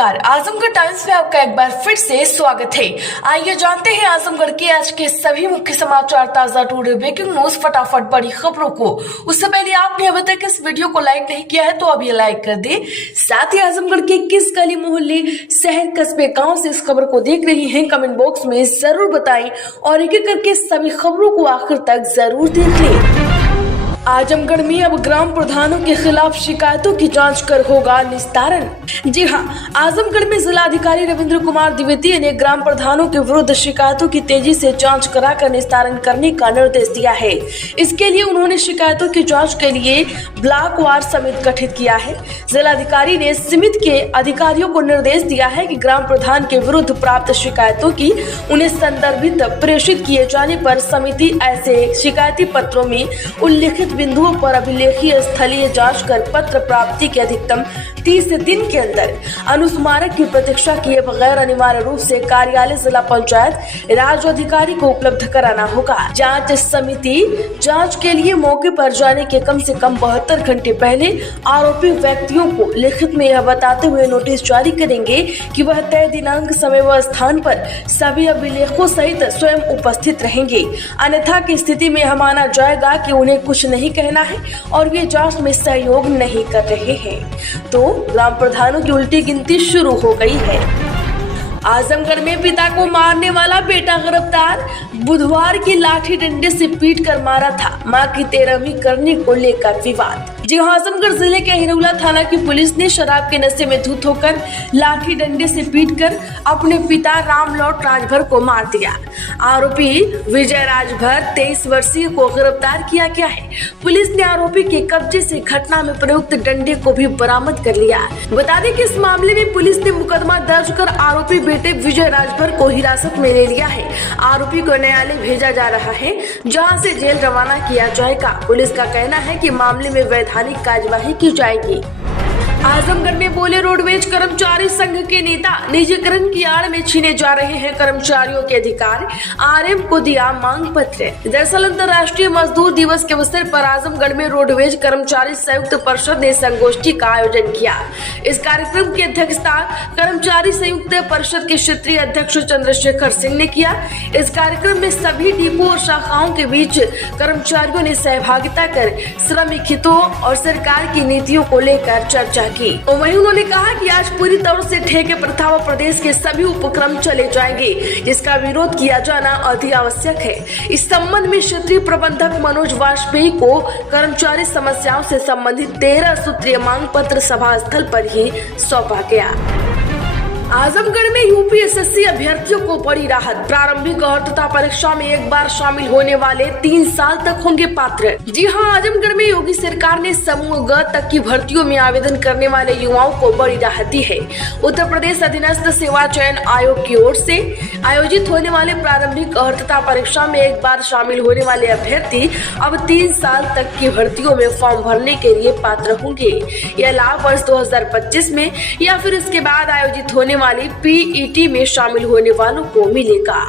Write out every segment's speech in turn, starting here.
Azamgarh times में आपका एक बार फिर से स्वागत है। आइए जानते हैं आजमगढ़ के आज के सभी मुख्य समाचार, ताजा टुडे ब्रेकिंग न्यूज, फटाफट बड़ी खबरों को। उससे पहले आपने अभी तक इस वीडियो को लाइक नहीं किया है तो अभी लाइक कर दे। साथ ही आजमगढ़ के किस गली मोहल्ले, शहर, कस्बे, गाँव से इस खबर को देख रही है कमेंट बॉक्स में जरूर बताएं और एक एक करके सभी खबरों को आखिर तक जरूर देख लें। आजमगढ़ में अब ग्राम प्रधानों के खिलाफ शिकायतों की जांच कर होगा निस्तारण। जी हां, आजमगढ़ में जिलाधिकारी रविंद्र कुमार द्विवेदी ने ग्राम प्रधानों के विरुद्ध शिकायतों की तेजी से जांच कराकर निस्तारण करने का निर्देश दिया है। इसके लिए उन्होंने शिकायतों की जांच के लिए ब्लॉक वार समिति गठित किया है। जिलाधिकारी ने समिति के अधिकारियों को निर्देश दिया है कि ग्राम प्रधान के विरुद्ध प्राप्त शिकायतों की उन्हें संदर्भित प्रेषित किए जाने पर समिति ऐसे शिकायती पत्रों में उल्लेखित बिंदुओं पर अभिलेखीय स्थलीय जांच कर पत्र प्राप्ति के अधिकतम 30 दिन के अंदर अनुस्मारक की प्रतीक्षा किए बगैर अनिवार्य रूप से कार्यालय जिला पंचायत राज अधिकारी को उपलब्ध कराना होगा। जांच समिति जांच के लिए मौके पर जाने के कम से कम 72 घंटे पहले आरोपी व्यक्तियों को लिखित में यह बताते हुए नोटिस जारी करेंगे कि वह तय दिनांक, समय व स्थान पर सभी अभिलेखों सहित स्वयं उपस्थित रहेंगे। अन्यथा की स्थिति में यह माना जाएगा कि उन्हें कुछ नहीं कहना है और वे जांच में सहयोग नहीं कर रहे हैं। तो ग्राम प्रधानों की उल्टी गिनती शुरू हो गई है। आजमगढ़ में पिता को मारने वाला बेटा गिरफ्तार। बुधवार की लाठी डंडे से पीट कर मारा था। मां की 13वीं करने को लेकर विवाद। जी हां, आजमगढ़ जिले के हिरौला थाना की पुलिस ने शराब के नशे में धुत होकर लाठी डंडे से पीटकर अपने पिता रामलौट राजभर को मार दिया। आरोपी विजय राजभर 23 वर्षीय को गिरफ्तार किया गया है। पुलिस ने आरोपी के कब्जे से घटना में प्रयुक्त डंडे को भी बरामद कर लिया। बता दें कि इस मामले में पुलिस ने मुकदमा दर्ज कर आरोपी बेटे विजय राजभर को हिरासत में ले लिया है। आरोपी को न्यायालय भेजा जा रहा है, जहां से जेल रवाना किया जाएगा। पुलिस का कहना है कि मामले में वैधानिक कार्यवाही की जाएगी। आजमगढ़ में बोले रोडवेज कर्मचारी संघ के नेता, निजीकरण की आड़ में छीने जा रहे हैं कर्मचारियों के अधिकार। आरएम को दिया मांग पत्र। दरअसल अंतर्राष्ट्रीय मजदूर दिवस के अवसर पर आजमगढ़ में रोडवेज कर्मचारी संयुक्त परिषद ने संगोष्ठी का आयोजन किया। इस कार्यक्रम की अध्यक्षता कर्मचारी संयुक्त परिषद के क्षेत्रीय अध्यक्ष चंद्रशेखर सिंह ने किया। इस कार्यक्रम में सभी डिपो और शाखाओं के बीच कर्मचारियों ने सहभागिता कर श्रमिक हितों और सरकार की नीतियों को लेकर चर्चा की। और वहीं उन्होंने कहा कि आज पूरी तरह से ठेके प्रथा व प्रदेश के सभी उपक्रम चले जाएंगे, जिसका विरोध किया जाना अति आवश्यक है। इस संबंध में क्षेत्रीय प्रबंधक मनोज वाजपेयी को कर्मचारी समस्याओं से संबंधित 13 सूत्रीय मांग पत्र सभा स्थल पर ही सौंपा गया। आजमगढ़ में यूपीएसएससी अभ्यर्थियों को बड़ी राहत। प्रारंभिक अर्थता परीक्षा में एक बार शामिल होने वाले 3 साल तक होंगे पात्र। जी हां, आजमगढ़ में योगी सरकार ने समूह ग तक की भर्तियों में आवेदन करने वाले युवाओं को बड़ी राहत दी है। उत्तर प्रदेश अधीनस्थ सेवा चयन आयोग की ओर से आयोजित होने वाले प्रारंभिक अर्थता परीक्षा में एक बार शामिल होने वाले अभ्यर्थी अब 3 साल तक की भर्तियों में फॉर्म भरने के लिए पात्र होंगे। यह लाभ वर्ष 2025 में या फिर इसके बाद आयोजित होने वाली पीईटी में शामिल होने वालों को मिलेगा।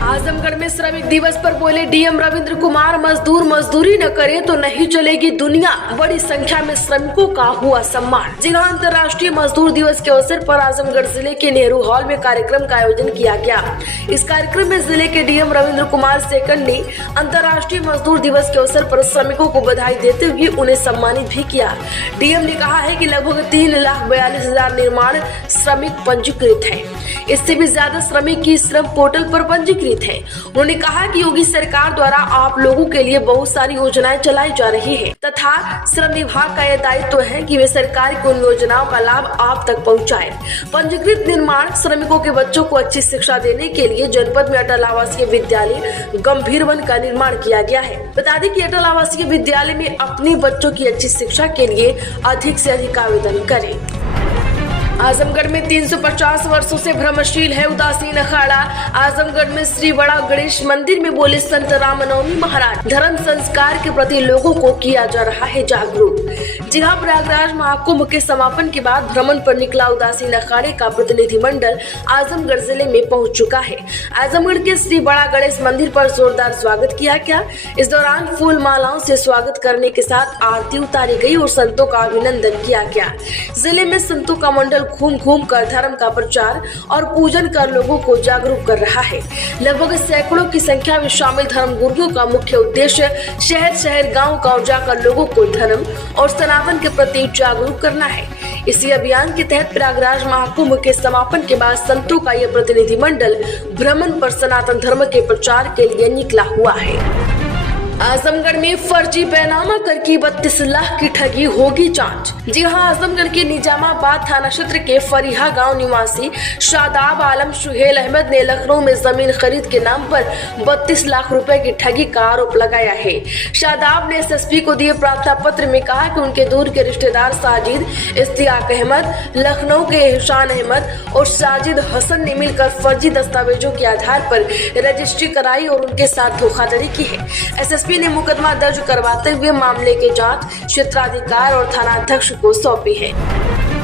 आजमगढ़ में श्रमिक दिवस पर बोले डीएम रविंद्र कुमार, मजदूर मजदूरी न करे तो नहीं चलेगी दुनिया। बड़ी संख्या में श्रमिकों का हुआ सम्मान। जिला अंतर्राष्ट्रीय मजदूर दिवस के अवसर पर आजमगढ़ जिले के नेहरू हॉल में कार्यक्रम का आयोजन किया गया। इस कार्यक्रम में जिले के डीएम रविंद्र कुमार सेकंड ने अंतर्राष्ट्रीय मजदूर दिवस के अवसर पर श्रमिकों को बधाई देते हुए उन्हें सम्मानित भी किया। डीएम ने कहा है कि लगभग 3,42,000 निर्माण श्रमिक पंजीकृत है। इससे भी ज्यादा श्रमिक की श्रम पोर्टल पर पंजीकृत है। उन्होंने कहा कि योगी सरकार द्वारा आप लोगों के लिए बहुत सारी योजनाएं चलाई जा रही है तथा श्रम विभाग का यह दायित्व है कि वे सरकार की उन योजनाओं का लाभ आप तक पहुंचाएं। पंजीकृत निर्माण श्रमिकों के बच्चों को अच्छी शिक्षा देने के लिए जनपद में अटल आवासीय विद्यालय गंभीरवन का निर्माण किया गया है। बता दें कि अटल आवासीय विद्यालय में अपने बच्चों की अच्छी शिक्षा के लिए अधिक से अधिक आवेदन करें। आजमगढ़ में 350 वर्षों से भ्रमशील है उदासीन अखाड़ा। आजमगढ़ में श्री बड़ा गणेश मंदिर में बोले संत रामनवमी महाराज, धर्म संस्कार के प्रति लोगों को किया जा रहा है जागरूक। जिला प्रयागराज महाकुंभ के समापन के बाद भ्रमण पर निकला उदासीन अखाड़े का प्रतिनिधिमंडल आजमगढ़ जिले में पहुंच चुका है। आजमगढ़ के श्री बड़ा गणेश मंदिर पर जोरदार स्वागत किया गया। इस दौरान फूल मालाओं से स्वागत करने के साथ आरती उतारी गई और संतों का अभिनंदन किया गया। जिले में संतों का मंडल घूम घूम कर धर्म का प्रचार और पूजन कर लोगों को जागरूक कर रहा है। लगभग सैकड़ों की संख्या में शामिल धर्म गुरुओं का मुख्य उद्देश्य शहर शहर गांव गांव जाकर लोगों को धर्म और सनातन के प्रति जागरूक करना है। इसी अभियान के तहत प्रयागराज महाकुंभ के समापन के बाद संतों का यह प्रतिनिधिमंडल भ्रमण पर सनातन धर्म के प्रचार के लिए निकला हुआ है। आजमगढ़ में फर्जी बैनामा कर की 32 लाख की ठगी होगी जांच। जी हां, आजमगढ़ के निजामाबाद थाना क्षेत्र के फरीहा गांव निवासी शादाब आलम सुहेल अहमद ने लखनऊ में जमीन खरीद के नाम पर 32 लाख रुपए की ठगी का आरोप लगाया है। शादाब ने एसएसपी को दिए प्रार्थना पत्र में कहा कि उनके दूर के रिश्तेदार साजिद, इश्तियाक अहमद, लखनऊ के एहसान अहमद और साजिद हसन ने मिलकर फर्जी दस्तावेजों के आधार पर रजिस्ट्री कराई और उनके साथ धोखाधड़ी की है। एसएसपी ने मुकदमा दर्ज करवाते हुए मामले की जांच क्षेत्राधिकार और थानाध्यक्ष को सौंपी है।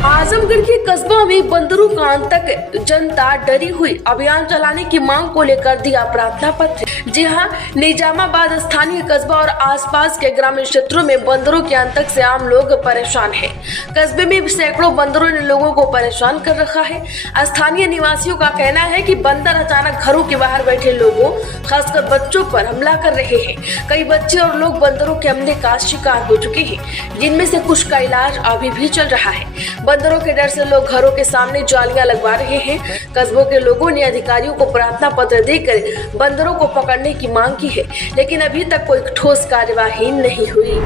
आजमगढ़ के कस्बा में बंदरों का आतंक, जनता डरी हुई, अभियान चलाने की मांग को लेकर दिया प्रार्थना पत्र। जी हां, निजामाबाद स्थानीय कस्बा और आसपास के ग्रामीण क्षेत्रों में बंदरों के आतंक से आम लोग परेशान हैं। कस्बे में सैकड़ों बंदरों ने लोगों को परेशान कर रखा है। स्थानीय निवासियों का कहना है कि बंदर अचानक घरों के बाहर बैठे लोगों, खासकर बच्चों पर हमला कर रहे हैं। कई बच्चे और लोग बंदरों के हमले का शिकार हो चुके हैं, जिनमें से कुछ का इलाज अभी भी चल रहा है। बंदरों के डर से लोग घरों के सामने जालियां लगवा रहे हैं। कस्बों के लोगों ने अधिकारियों को प्रार्थना पत्र देकर बंदरों को पकड़ने की मांग की है, लेकिन अभी तक कोई ठोस कार्यवाही नहीं हुई।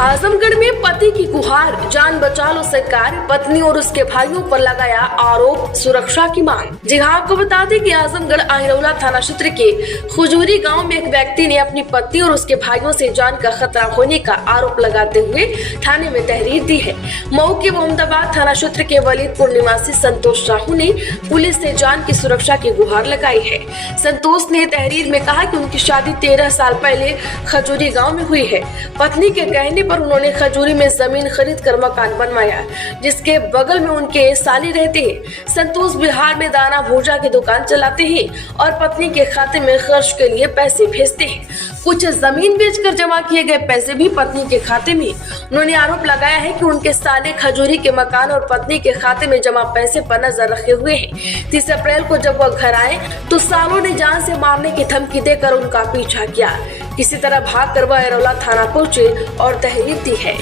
आजमगढ़ में पति की गुहार, जान बचा लो सरकार, पत्नी और उसके भाइयों पर लगाया आरोप, सुरक्षा की मांग। जी हां, आपको बता दें कि आजमगढ़ आहिरौला थाना क्षेत्र के खुजूरी गांव में एक व्यक्ति ने अपनी पत्नी और उसके भाइयों से जान का खतरा होने का आरोप लगाते हुए थाने में तहरीर दी है। मऊ के मोहम्मदाबाद थाना क्षेत्र के वलीदपुर निवासी संतोष साहू ने पुलिस से जान की सुरक्षा की गुहार लगाई है। संतोष ने तहरीर में कहा कि उनकी शादी 13 साल पहले खजूरी गाँव में हुई है। पत्नी के कहने पर उन्होंने खजूरी में जमीन खरीद कर मकान बनवाया, जिसके बगल में उनके साली रहते हैं। संतोष बिहार में दाना भूजा की दुकान चलाते हैं और पत्नी के खाते में खर्च के लिए पैसे भेजते हैं। कुछ जमीन बेचकर जमा किए गए पैसे भी पत्नी के खाते में। उन्होंने आरोप लगाया है कि उनके साले खजूरी के मकान और पत्नी के खाते में जमा पैसे पर नजर रखे हुए हैं। 30 अप्रैल को जब वह घर आए तो सालों ने जान से मारने की धमकी देकर उनका पीछा किया। किसी तरह भागकर वह आहिरौला थाना पहुंचे और तहरीर दी है।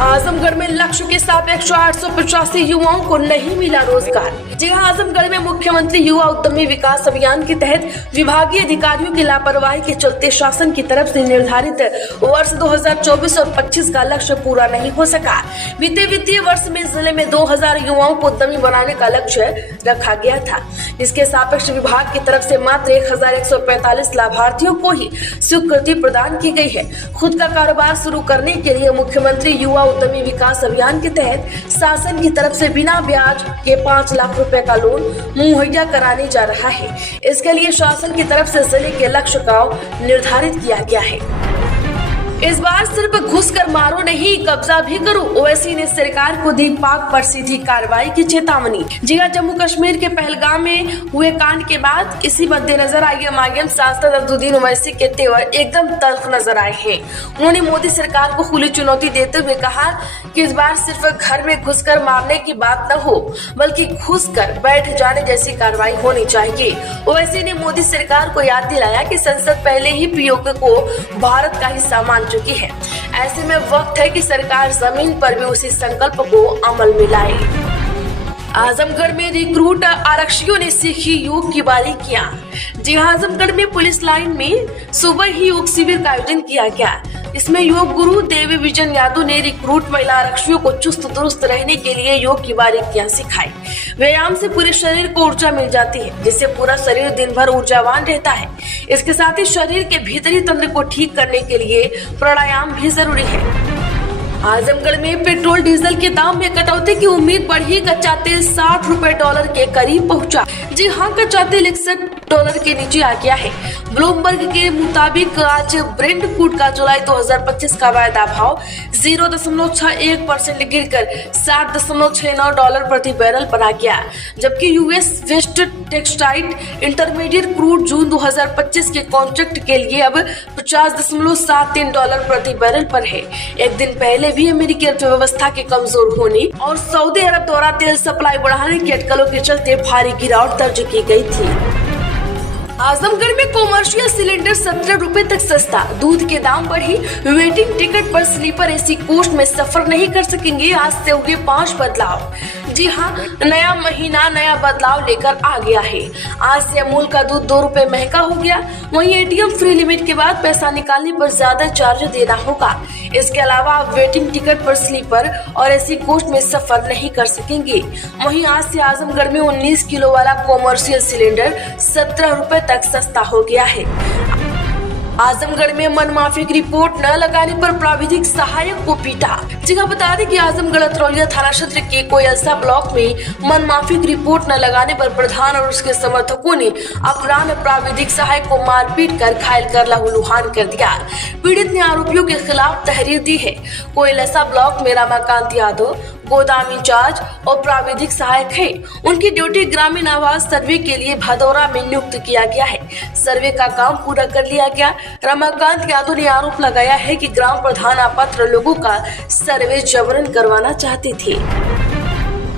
आजमगढ़ में लक्ष्य के सापेक्ष 885 युवाओं को नहीं मिला रोजगार। जी हां, आजमगढ़ में मुख्यमंत्री युवा उद्यमी विकास अभियान के तहत विभागीय अधिकारियों की लापरवाही के चलते शासन की तरफ से निर्धारित वर्ष 2024 और 25 का लक्ष्य पूरा नहीं हो सका। बीते वित्तीय वर्ष में जिले में 2000 युवाओं को उद्यमी बनाने का लक्ष्य रखा गया था, जिसके सापेक्ष विभाग की तरफ से मात्र 1145 लाभार्थियों को ही स्वीकृति प्रदान की गई है। खुद का कारोबार शुरू करने के लिए मुख्यमंत्री युवा उद्यमी विकास अभियान के तहत शासन की तरफ से बिना ब्याज के 5 लाख रुपए का लोन मुहैया कराने जा रहा है। इसके लिए शासन की तरफ से जिले के लक्ष्य का निर्धारित किया गया है। इस बार सिर्फ घुस कर मारो नहीं, कब्जा भी करो, ओवैसी ने सरकार को दी पाक पर सीधी कार्रवाई की चेतावनी। जी हां, जम्मू कश्मीर के पहलगाम में हुए कांड के बाद इसी मद्देनजर आईएम सांसद अब्दुद्दीन ओवैसी के तेवर एकदम तल्ख नजर आए हैं। उन्होंने मोदी सरकार को खुली चुनौती देते हुए कहा कि इस बार सिर्फ घर में घुसकर मारने की बात न हो, बल्कि घुसकर बैठ जाने जैसी कार्रवाई होनी चाहिए। ओवैसी ने मोदी सरकार को याद दिलाया कि संसद पहले ही पीओके को भारत का हिस्सा मान चुकी है। ऐसे में वक्त है कि सरकार जमीन पर भी उसी संकल्प को अमल में लाए। आजमगढ़ में रिक्रूट आरक्षियों ने सीखी योग की बारीकियां। जी हां, आजमगढ़ में पुलिस लाइन में सुबह ही योग शिविर का आयोजन किया गया। इसमें योग गुरु देवी विजन यादव ने रिक्रूट महिला आरक्षियों को चुस्त दुरुस्त रहने के लिए योग की बारीकियां सिखाई। व्यायाम से पूरे शरीर को ऊर्जा मिल जाती है, जिससे पूरा शरीर दिन भर ऊर्जावान रहता है। इसके साथ ही शरीर के भीतरी तंत्र को ठीक करने के लिए प्राणायाम भी जरूरी है। आजमगढ़ में पेट्रोल डीजल के दाम में कटौती की उम्मीद बढ़ी। कच्चा तेल $60 के करीब पहुंचा। जी हां, कच्चा तेल डॉलर के नीचे आ गया है। ब्लूमबर्ग के मुताबिक आज ब्रेंट क्रूड का जुलाई 2025 का वायदा भाव 0.61% गिरकर $60.69 प्रति बैरल पर आ गया, जबकि US West Texas intermediate crude जून 2025 के कॉन्ट्रैक्ट के लिए अब $50.73 प्रति बैरल पर है। एक दिन पहले भी अमेरिकी अर्थव्यवस्था के कमजोर होने और सऊदी अरब द्वारा तेल सप्लाई बढ़ाने की अटकलों के चलते भारी गिरावट दर्ज की गई थी। आजमगढ़ में कॉमर्शियल सिलेंडर 17 रुपए तक सस्ता, दूध के दाम बढ़ी, वेटिंग टिकट पर स्लीपर एसी कोच में सफर नहीं कर सकेंगे। आज से हुए 5 बदलाव। जी हाँ, नया महीना नया बदलाव लेकर आ गया है। आज से अमूल का दूध 2 रुपए महंगा हो गया। वहीं एटीएम फ्री लिमिट के बाद पैसा निकालने पर ज्यादा चार्ज देना होगा। इसके अलावा आप वेटिंग टिकट पर स्लीपर और एसी कोच में सफर नहीं कर सकेंगे। वहीं आज से आजमगढ़ में 19 किलो वाला कॉमर्शियल सिलेंडर 17 रुपए तक सस्ता हो गया है। आजमगढ़ में मनमाफी की रिपोर्ट न लगाने पर प्राविधिक सहायक को पीटा। जगह बता दें कि आजमगढ़ अतरौलिया थाना क्षेत्र के कोयलसा ब्लॉक में मनमाफी की रिपोर्ट न लगाने पर प्रधान और उसके समर्थकों ने अपराध प्राविधिक सहायक को मारपीट कर घायल कर लहूलुहान कर दिया। पीड़ित ने आरोपियों के खिलाफ तहरीर दी है। कोयलसा ब्लॉक में रमाकांत यादव गोदाम इंचार्ज और प्राविधिक सहायक है। उनकी ड्यूटी ग्रामीण आवास सर्वे के लिए भदौरा में नियुक्त किया गया है। सर्वे का काम पूरा कर लिया गया। रमाकांत यादव ने आरोप लगाया है कि ग्राम प्रधान अपात्र लोगों का सर्वे जबरन करवाना चाहते थे।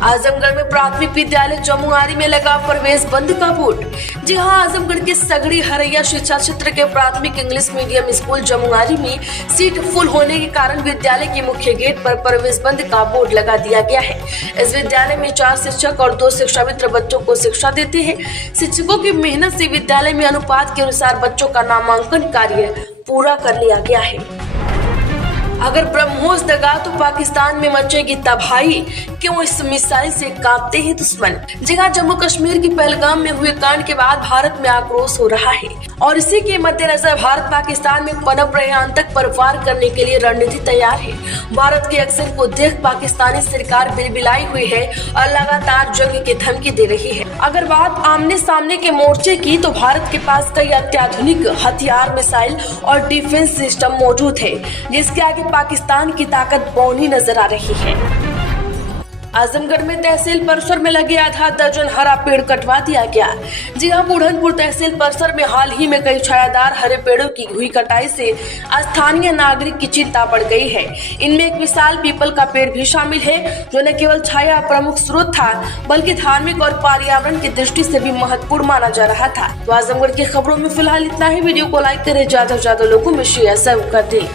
आजमगढ़ में प्राथमिक विद्यालय जमुआरी में लगा प्रवेश बंद का बोर्ड। जी हां, आजमगढ़ के सगड़ी हरैया शिक्षा क्षेत्र के प्राथमिक इंग्लिश मीडियम स्कूल जमुआरी में सीट फुल होने के कारण विद्यालय के मुख्य गेट पर प्रवेश बंद का बोर्ड लगा दिया गया है। इस विद्यालय में 4 शिक्षक और 2 शिक्षामित्र बच्चों को शिक्षा देते हैं। शिक्षकों की मेहनत से विद्यालय में अनुपात के अनुसार बच्चों का नामांकन कार्य पूरा कर लिया गया है। अगर ब्रह्मोस दगा तो पाकिस्तान में मचेगी तबाही, क्यों इस मिसाइल से कांपते हैं दुश्मन। जगह जम्मू कश्मीर की पहलगाम में हुए कांड के बाद भारत में आक्रोश हो रहा है और इसी के मद्देनजर भारत पाकिस्तान में पनप रहे आतंक पर वार करने के लिए रणनीति तैयार है। भारत के एक्शन को देख पाकिस्तानी सरकार बिलबिलाई हुई है और लगातार जंग की धमकी दे रही है। अगर बात आमने सामने के मोर्चे की तो भारत के पास कई अत्याधुनिक हथियार, मिसाइल और डिफेंस सिस्टम मौजूद है, जिसके आगे पाकिस्तान की ताकत बौनी नजर आ रही है। आजमगढ़ में तहसील परिसर में लगे आधा दर्जन हरा पेड़ कटवा दिया गया। जी हां, बुढ़नपुर तहसील परिसर में हाल ही में कई छायादार हरे पेड़ों की हुई कटाई से स्थानीय नागरिक की चिंता बढ़ गई है। इनमें एक विशाल पीपल का पेड़ भी शामिल है, जो न केवल छाया प्रमुख स्रोत था बल्कि धार्मिक और पर्यावरण की दृष्टि से भी महत्वपूर्ण माना जा रहा था। तो आजमगढ़ की खबरों में फिलहाल इतना ही। वीडियो को लाइक करें, ज्यादा से ज्यादा लोगों में शेयर जरूर कर दें।